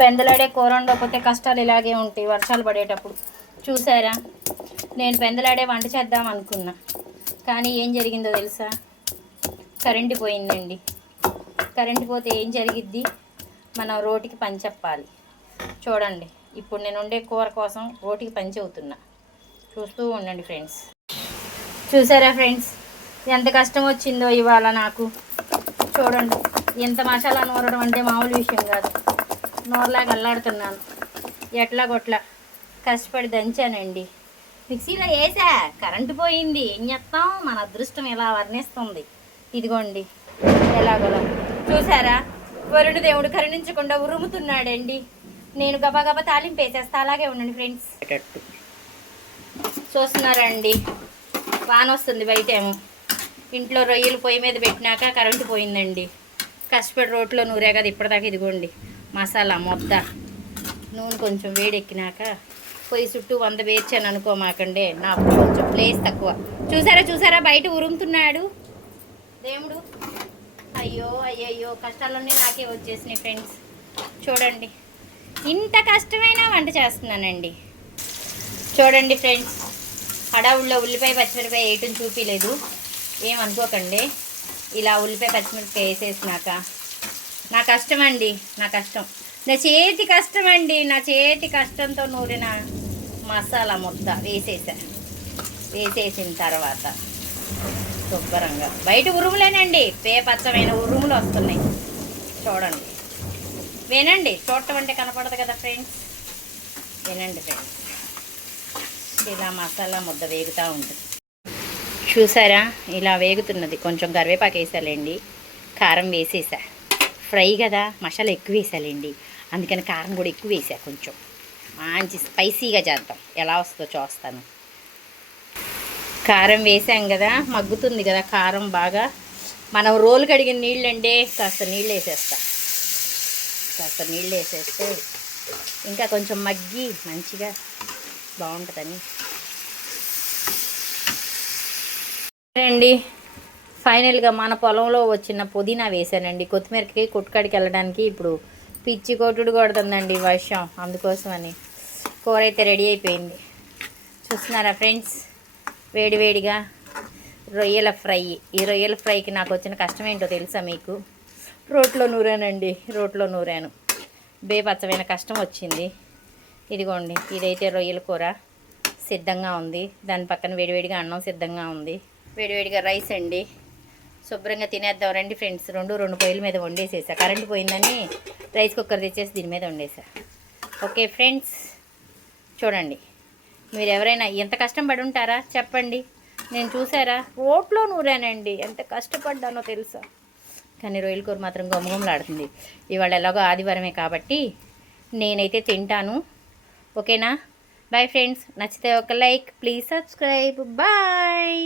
పెందలాడే కూర వండకపోతే కష్టాలు ఇలాగే ఉంటాయి వర్షాలు పడేటప్పుడు. చూసారా, నేను పెందలాడే వంట చేద్దాం అనుకున్నా, కానీ ఏం జరిగిందో తెలుసా? కరెంటు పోయిందండి. కరెంటు పోతే ఏం జరిగిద్ది? మనం రోటికి పని చెప్పాలి. చూడండి, ఇప్పుడు నేను వండే కూర కోసం రోటికి పని చెబుతున్నా. చూస్తూ ఉండండి ఫ్రెండ్స్. చూసారా ఫ్రెండ్స్, ఎంత కష్టం వచ్చిందో ఇవాళ నాకు. చూడండి, ఎంత మసాలా నూరడం అంటే మామూలు విషయం కాదు. నోరలాగా అల్లాడుతున్నాను. ఎట్లా కొట్లా కష్టపడి దంచానండి. మిక్సీలో వేసా, కరెంటు పోయింది. ఏం చేస్తాం, మన అదృష్టం ఎలా వర్ణిస్తుంది. ఇదిగోండి ఎలాగోలా. చూసారా, వరుడు దేవుడు కరుణించకుండా ఉరుముతున్నాడండి. నేను గబగబా తాలింపు వేసేస్తా. అలాగే ఉండండి ఫ్రెండ్స్. చూస్తున్నారండి, వాన వస్తుంది బయటేమో. ఇంట్లో రొయ్యలు పొయ్యి మీద పెట్టినాక కరెంటు పోయిందండి. కష్టపడి రోట్లో నూరే కదా ఇప్పటిదాకా. ఇదిగోండి మసాలా ముద్ద. నూనె కొంచెం వేడెక్కినాక పొయ్యి చుట్టూ 100 వేర్చాను అనుకోమాకండి, నాకు కొంచెం ప్లేస్ తక్కువ. చూసారా బయట ఉరుముతున్నాడు దేవుడు. అయ్యో అయ్యయ్యో, కష్టాలన్నీ నాకే వచ్చేసినాయి ఫ్రెండ్స్. చూడండి, ఇంత కష్టమైనా వంట చేస్తున్నానండి. చూడండి ఫ్రెండ్స్, హడావుల్లో ఉల్లిపాయ పచ్చిమిరపాయ వేయటం చూపించలేదు, ఏమనుకోకండి. ఇలా ఉల్లిపాయ పచ్చిమిరపకాయ వేసేసినాక నా కష్టం అండి, నా కష్టం, నా చేతి కష్టం అండి. నా చేతి కష్టంతో నూరిన మసాలా ముద్ద వేసేసిన తర్వాత శుభ్రంగా బయట ఉరుములేనండి, పేపచ్చమైన ఉరుములు వస్తున్నాయి. చూడండి, వినండి. చూడటం అంటే కనపడదు కదా ఫ్రెండ్స్, వినండి ఫ్రెండ్స్. ఇలా మసాలా ముద్ద వేగుతూ ఉంటుంది. చూసారా, ఇలా వేగుతున్నది. కొంచెం కరివేపాకు వేసాలండి, కారం వేసేసా. ఫ్రై కదా, మసాలా ఎక్కువ వేసాలండి, అందుకని కారం కూడా ఎక్కువ వేసా. కొంచెం మంచి స్పైసీగా చేద్దాం, ఎలా వస్తుందో చూస్తాను. కారం వేసాం కదా, మగ్గుతుంది కదా కారం బాగా. మనం రోలు కడిగిన నీళ్ళండి, కాస్త నీళ్ళు వేసేస్తే ఇంకా కొంచెం మగ్గి మంచిగా బాగుంటుందని అండి. ఫైనల్గా మన పొలంలో వచ్చిన పుదీనా వేసానండి. కొత్తిమీరకి కొట్టుకాడికి వెళ్ళడానికి ఇప్పుడు పిచ్చి కొట్టుడు కొడుతుందండి వర్షం, అందుకోసమని. కూర అయితే రెడీ అయిపోయింది. చూస్తున్నారా ఫ్రెండ్స్, వేడివేడిగా రొయ్యల ఫ్రై. ఈ రొయ్యల ఫ్రైకి నాకు వచ్చిన కష్టం ఏంటో తెలుసా మీకు? రోట్లో నూరాను. బేపచ్చమైన కష్టం వచ్చింది. ఇదిగోండి, ఇదైతే రొయ్యల కూర సిద్ధంగా ఉంది. దాని పక్కన వేడివేడిగా అన్నం సిద్ధంగా ఉంది. వేడివేడిగా రైస్ అండి. శుభ్రంగా తినేద్దాం రండి ఫ్రెండ్స్. రెండు పొయ్యిల మీద వండేసేసా. కరెంటు పోయిందని రైస్ కుక్కర్ తెచ్చేసి దీని మీద వండేసా. ఓకే ఫ్రెండ్స్, చూడండి, మీరు ఎవరైనా ఎంత కష్టం పడి ఉంటారా చెప్పండి. నేను చూసారా, రోట్లో నూరానండి, ఎంత కష్టపడ్డానో తెలుసా. కానీ రొయ్యల కూర మాత్రం గుమగుమలాడుతుంది. ఇవాళ ఎలాగో ఆదివారమే కాబట్టి నేనైతే తింటాను. ఓకేనా? Bye friends. నచ్చితే ఒక లైక్, ప్లీజ్ సబ్స్క్రైబ్. బాయ్.